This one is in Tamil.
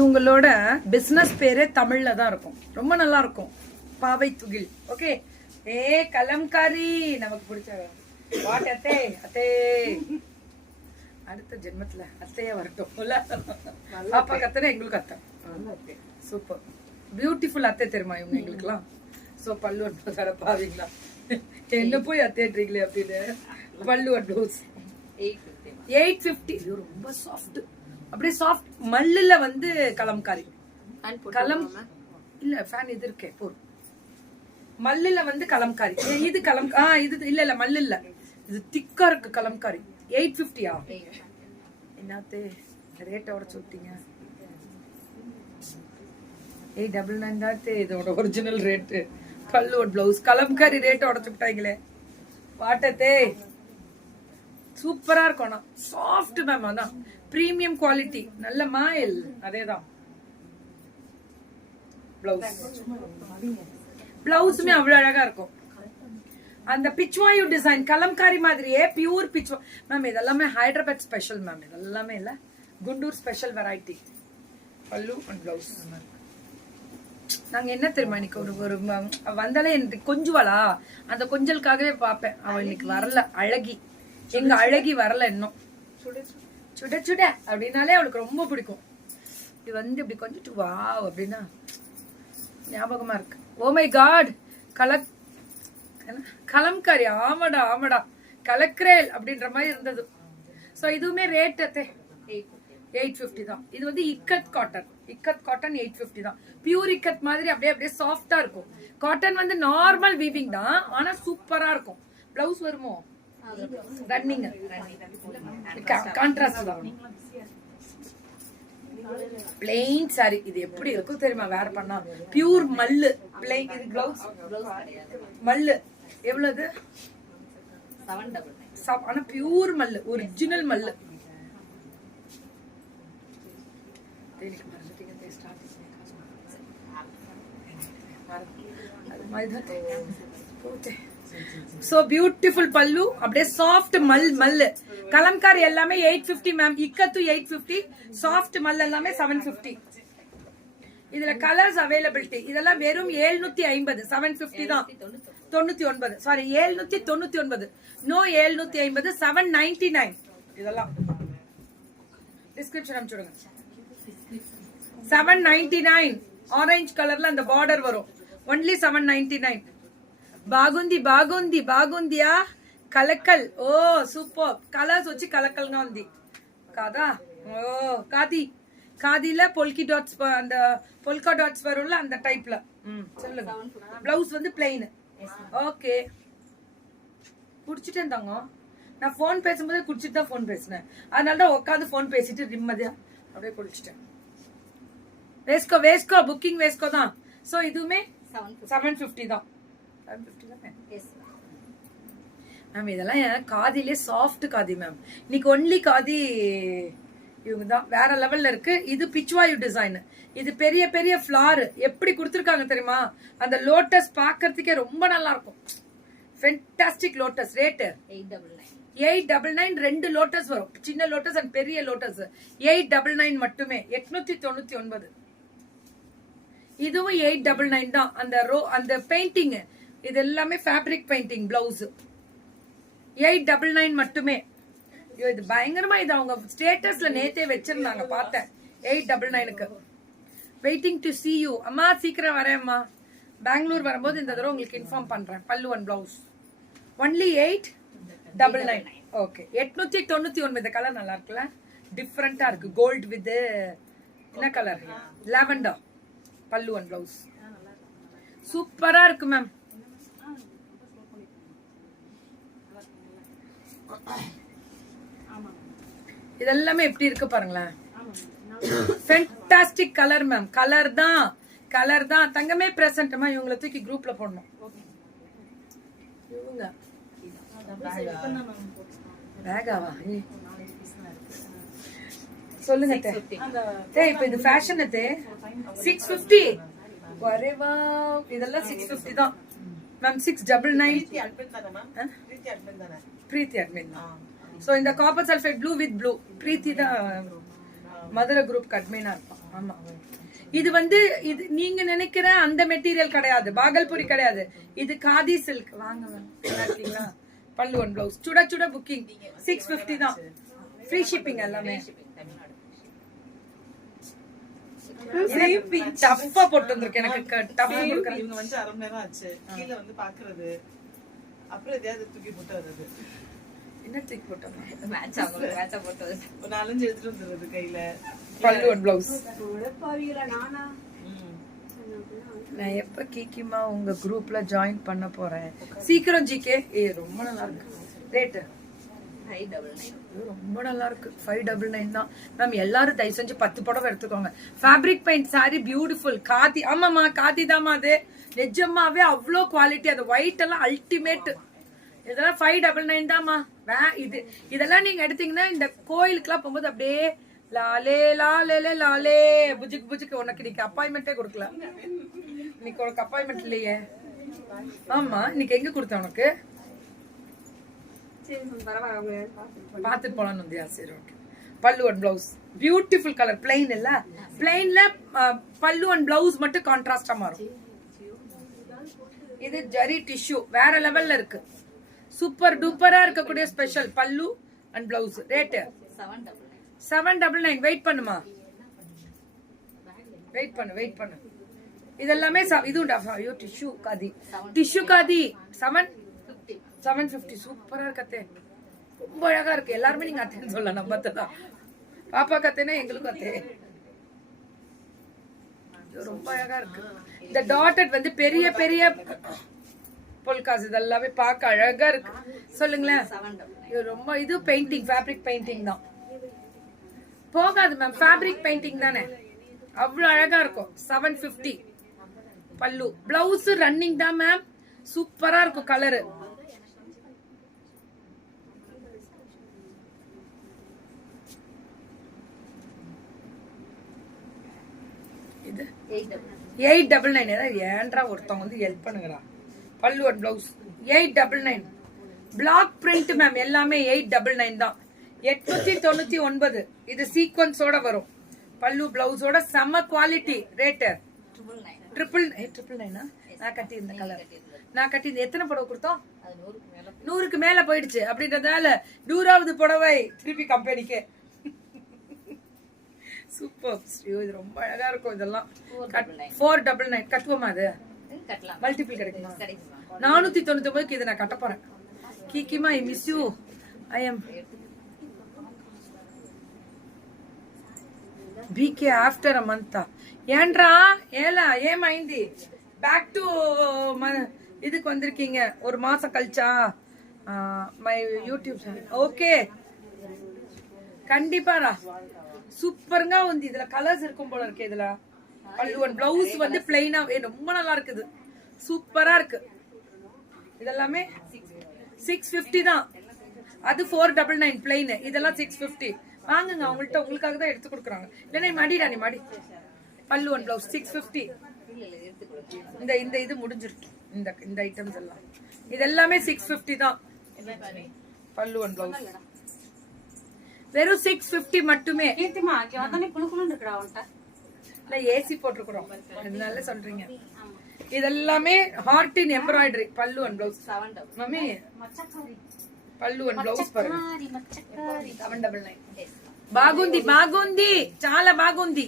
இவங்களோட பிசினஸ் பேரே தமிழ்ல தான் இருக்கும். ரொம்ப நல்லா இருக்கும் பாவை துகில். ஓகே ஏ கலம்காரி. நமக்கு பிடிச்ச வாட் அத்தே அத்தே. அடுத்த ஜென்மத்துல அத்தையே வரட்டும்? பாப்பா கத்தனை எங்களுக்கு அத்தை. சூப்பர் பியூட்டிஃபுல் அத்தை தெரியுமா இவங்க எங்களுக்குலாம் சோ பல்லு தர பாவீங்களா? என்ன போய் அத்தேன்றீங்களே அப்படின்னு. பல்லு ப்ளவுஸ் எயிட் ஃபிஃப்டி ரொம்ப சாஃப்ட் அப்படியே சாஃப்ட் மல்லுல வந்து கலம்காரி கலம் இல்ல ஃபேன் இது இருக்கே போதும் மல்லுல வந்து கலம்காரி இது கலம் ஆ இது இல்ல இல்ல மல்லு இல்ல இது திக்கா இருக்கு கலம்காரி எயிட் ஃபிஃப்டியா என்னத்தே ரேட்டை உடச்சு விட்டீங்க. எயிட் டபுள் நைன் தான் இதோட original rate pallu blouse kalamkari ரேட்டை உடச்சு விட்டாங்களே வாட்டத்தே. சூப்பரா இருக்கும் ஆனா. சாஃப்ட் மேம் அதான் பிரீமியம் குவாலிட்டி நல்ல மாயல். அதேதான். பிளவுஸ் பிளவுஸுமே அவ்வளவு அழகா இருக்கும். அந்த பிச்வாயு டிசைன் கலம்காரி மாதிரியே பியூர் பிச்வா மேம் இதெல்லாமே ஹைதராபாத் ஸ்பெஷல் மேம் இதெல்லாமே இல்ல. Guntur special variety pallu and blouse நாங்க என்ன தெரியுமா இன்னைக்கு ஒரு ஒரு வந்தாலே எனக்கு கொஞ்சுவாளா? அந்த கொஞ்சலுக்காகவே பார்ப்பேன். அவள் இன்னைக்கு வரல. அழகி. எங்க அழகி வரல இன்னும். சுட சுட அப்படின்னாலே அவளுக்கு ரொம்ப பிடிக்கும். இப்படி வந்து இப்படி கொஞ்சிட்டு வா அப்படின்னா ஞாபகமா இருக்கு. ஓ மை காட் கலக் என்ன? கலம்காரி ஆமாடா ஆமாடா கலக்ரேல் அப்படின்ற மாதிரி இருந்தது. ஸோ இதுவுமே ரேட் எயிட் ஃபிஃப்டி தான். இது வந்து ikat cotton ikat cotton eight fifty தான். பியூர் இக்கத் மாதிரி அப்படியே அப்படியே சாஃப்டா இருக்கும். காட்டன் வந்து நார்மல் வீவிங் தான் ஆனா சூப்பரா இருக்கும். பிளவுஸ் வருமோ? ரன்னிங் கான்ட்ராஸ்ட் தான். பிளெயின் சாரி இது எப்படி இருக்கும் தெரியுமா? வேற பண்ணா. பியூர் மல்லு. பிளெயின் இது கிளவுஸ் மல்லு. எவ்வளவு ஆனா பியூர் மல்லு. ஒரிஜினல் மல்லு. அது மாதிரிதான் தான். சோ பியூட்டிஃபுல் பல்லு அப்படியே சாஃப்ட் மல் மல்லு கலம்காரி எல்லாமே eight fifty ma'am ikat eight fifty soft மல் எல்லாமே செவன் பிப்டி இதுல கலர்ஸ் அவைலபிலிட்டி இதெல்லாம் வெறும் ஏழ்நூத்தி ஐம்பது செவன் பிப்டி தான். தொண்ணூத்தி ஒன்பது. சாரி ஏழ்நூத்தி தொண்ணூத்தி ஒன்பது. நோ ஏழ்நூத்தி ஐம்பது செவன் நைன்டி நைன் இதெல்லாம். டிஸ்கிரிப்ஷன் அனுப்பிச்சுடுங்க செவன் நைன்டி நைன் ஆரஞ்சு கலர்ல அந்த பார்டர் வரும். ஒன்லி செவன் நைன்டி நைன் బాగుంది బాగుంది బాగుందియా కలకల్ ఓ సూపర్ కలర్స్ వచ్చి కలకల్గా ఉంది కాదా ఓ காதி காதில பொல்கி டாட்ஸ் அந்த பொல்கா டாட்ஸ் வரும்ல அந்த டைப்ல ம் சொல்லுங்க பிளவுஸ் வந்து பிளெயின் ஓகே குடிச்சிட்டேன் தாங்க நான் ஃபோன் பேசும்போதே குடிச்சிட்டு தான் ஃபோன் பேசினேன் அதனால தான் உட்காந்து ஃபோன் பேசிட்டு நிம்மதியா அப்படியே குடிச்சிட்டேன் வேஸ்கோ வேஸ்கோ புக்கிங் வேஸ்கோ தான் ஸோ இதுவுமே செவன் ஃபிஃப்டி தான் செவன் ஃபிஃப்டி தான் மேம் இதெல்லாம் காதிலே சாஃப்ட் காதி மேம் இன்னைக்கு ஒன்லி காதி இவங்க தான் வேற லெவல்ல இருக்கு. இது பிச்வாயு டிசைன் இது பெரிய பெரிய ஃபிளார் எப்படி கொடுத்துருக்காங்க தெரியுமா? அந்த லோட்டஸ் பார்க்கறதுக்கே ரொம்ப நல்லா இருக்கும் fantastic lotus rate eight double nine ரெண்டு லோட்டஸ் வரும். சின்ன லோட்டஸ் அண்ட் பெரிய லோட்டஸ் எயிட் டபுள் நைன் மட்டுமே. எட்நூத்தி தொண்ணூத்தி ஒன்பது. இதுவும் எயிட் டபுள் நைன் தான். அந்த ரோ அந்த பெயிண்டிங் இது எல்லாமே fabric painting blouse eight double nine மட்டுமே. ஐயோ, இது பயங்கரமா இது அவங்க ஸ்டேட்டஸ்ல நேத்தே வச்சிருந்தாங்க பார்த்தேன். எயிட் டபுள் நைனுக்கு வெயிட்டிங் டு see யூ அம்மா சீக்கிரம் வரேன்மா பெங்களூர் வரும்போது இந்த தடவை உங்களுக்கு இன்ஃபார்ம் பண்றேன். Pallu one blouse only eight double nine okay எட்நூத்தி தொண்ணூத்தி ஒன்பது. கலர் நல்லா இருக்குல்ல? டிஃப்ரெண்டா இருக்கு. கோல்ட் வித் என்ன colour lavender pallu one blouse சூப்பரா இருக்கு. மேம் இதெல்லாமே எப்படி இருக்கு பாருங்களேன். ஃபென்டாஸ்டிக் கலர் மேம் கலர் தான். கலர் தான். தங்கமே பிரசன்ட்மா இவங்களை தூக்கி குரூப்ல போடணும். இவங்க. பேகாவா. சொல்லுங்க தே. தே இப்ப இது ஃபேஷன் தே. சிக்ஸ் பிப்டி வரேவா இதெல்லாம் சிக்ஸ் பிப்டி தான். Ma'am six double nine Preethi admin so இந்த copper sulphate blue with blue Preethi தான் மதுரை குரூப் அட்மினா இருப்பான் ஆமா இது வந்து இது நீங்க நினைக்கிற அந்த மெட்டீரியல் கிடையாது பாகல்புரி கிடையாது இது காதி சில்க் வாங்க மேம் பல்லு ஒன் பிளவுஸ் சுட சுட புக்கிங் சிக்ஸ் பிப்டி தான் ஃப்ரீ ஷிப்பிங் எல்லாமே டஃப்பா போட்டு வந்திருக்கு எனக்கு கொடுக்குறேன் இவங்க வந்து அரை மணி நேரம் ஆச்சு கீழே வந்து பாக்குறது அப்புறம் எதையாவது தூக்கி போட்டு வர்றது என்ன தூக்கி போட்டோம்? மேட்ச் ஆகும் மேட்சா போட்டது. ஒரு நாலஞ்சு எடுத்துட்டு வந்துடுறது கையில. பல்லு ஒன் பிளவுஸ் ம். நான் எப்ப கீக்கிமா உங்க குரூப்ல ஜாயின் பண்ண போறேன்? சீக்கிரம் ஜிகே ஏ ரொம்ப நல்லா இருக்கு. Rate high double nine. ரொம்ப நல்லா இருக்கு ஃபைவ் டபுள் நைன் தான். மேம் எல்லாரும் தயவு செஞ்சு பத்து புடவை எடுத்துக்கோங்க. Fabric paint saree beautiful khadi ஆமாம்மா காதி தாம்மா அது. நிஜமாவே அவ்வளோ குவாலிட்டி அது ஒயிட் எல்லாம் அல்டிமேட் இதெல்லாம் ஃபைவ் டபுள் நைன் தாம்மா. வே இது இதெல்லாம் நீங்க எடுத்தீங்கன்னா இந்த கோயிலுக்குலாம் போகும்போது அப்படியே லாலே லாலே லாலே. புஜுக்கு புஜுக்கு உனக்கு இன்னைக்கு அப்பாயின்மெண்ட்டே கொடுக்கல. இன்னைக்கு உனக்கு அப்பாயின்மெண்ட் இல்லையே. ஆமா இன்னைக்கு எங்க கொடுத்த உனக்கு? பார்த்துட்டு போலான்னு வந்தியா சரி okay pallu and blouse beautiful colour plain இல்ல? பிளைன்ல பல்லு அண்ட் பிளவுஸ் மட்டும் கான்ட்ராஸ்டா மாறும். இது ஜரி டிஷ்யூ வேற லெவல்ல இருக்கு. சூப்பர் டூப்பரா இருக்கக்கூடிய special pallu and blouse rate seven double nine wait பண்ணுமா? வெயிட் பண்ணு வெயிட் பண்ணு. இதெல்லாமே ச- இதுவும் tissue khadi tissue khadi seven seven fifty சூப்பராக இருக்கத்தே ரொம்ப அழகாக இருக்கு. எல்லாருமே நீங்கள் அத்தைன்னு சொல்லலாம். நம்ம அத்தை தான். பாப்பா கத்தேன்னா எங்களுக்கும் அத்தே. ரொம்ப அழகாக இருக்கு. இந்த டாட்டட் வந்து பெரிய பெரிய பொல்காஸ் இதெல்லாமே பார்க்க அழகாக இருக்கு. சொல்லுங்களேன். இது ரொம்ப இது பெயிண்டிங் ஃபேப்ரிக் பெயிண்டிங் தான். போகாது மேம் ஃபேப்ரிக் பெயிண்டிங் தானே. அவ்வளோ அழகாக இருக்கும். Seven fifty pallu. Blouse running தான் மேம் சூப்பராக இருக்கும் கலரு இது எயிட் டபுள் நைன் ஏதாவது ஏன்டா ஒருத்தவங்க வந்து ஹெல்ப் பண்ணுங்கடா. Pallu and blouse eight double nine black print ma'am எல்லாமே எயிட் டபுள் நைன் தான். எட்நூத்தி தொண்ணூத்தி ஒன்பது. இது சீக்வன்ஸோட வரும். பல்லு பிளவுஸோட செம்ம குவாலிட்டி ரேட்டு ட்ரிபிள் ட்ரிபிள் நைனா நான் கட்டியிருந்த கலர் நான் கட்டியிருந்த எத்தனை புடவை கொடுத்தோம் நூறுக்கு மேல போயிடுச்சு. அப்படின்றதால நூறாவது புடவை திருப்பி கம்பெனிக்கு சூப்பர். ஐயோ இது ரொம்ப அழகா இருக்கும் இதெல்லாம். ஃபோர் டபுள் நைன் கட்டுவோமா அது? மல்டிபிள் கிடைக்குமா? நானூத்தி தொண்ணூத்தி ஒன்பதுக்கு இதை நான் கட்ட போறேன். கீக்கிமா I miss you I am PK after a month ஏன்றா? ஏலா ஏ மைண்டி? பேக் டு இதுக்கு வந்திருக்கீங்க. ஒரு மாசம் கழிச்சா மை யூடியூப் சேனல் ஓகே கண்டிப்பாடா சூப்பருங்க வந்து இதுல கலர்ஸ் இருக்கும் போல இருக்கு இதுல. பல்லுவன் பிளவுஸ் வந்து பிளைனா ரொம்ப நல்லா இருக்குது. சூப்பரா இருக்கு. இதெல்லாமே சிக்ஸ் ஃபிஃப்டி தான். அது ஃபோர் டபுள் நைன் பிளைனு இதெல்லாம் சிக்ஸ் ஃபிஃப்டி வாங்குங்க அவங்கள்ட்ட உங்களுக்காக தான் எடுத்து கொடுக்குறாங்க. இல்லைன்னா நீ மடிடா நீ மடி. பல்லு ஒன் பிளவுஸ் சிக்ஸ் ஃபிஃப்டி இந்த இந்த இது முடிஞ்சிருக்கு. இந்த இந்த ஐட்டம்ஸ் எல்லாம். இது எல்லாமே சிக்ஸ் ஃபிஃப்டி தான். பல்லு ஒன் பிளவுஸ் வெறும் சிக்ஸ் ஃபிஃப்டி மட்டுமே கீர்த்திமா இங்க வந்தோடனே குளு குளுன்னு இருக்குடா அவன்கிட்ட இல்ல ஏசி போட்டிருக்கிறோம் அதனால சொல்றீங்க இதெல்லாமே ஹார்ட் இன் எம்ப்ராய்டரி பல்லு one blouse seven double mummy மச்சக்காரி పళ్ళు అండ్ బ్లౌజ్ పరు మచ్చకారి సెవెన్ డబల్ నైన్ ఎస్ బాగుంది బాగుంది చాలా బాగుంది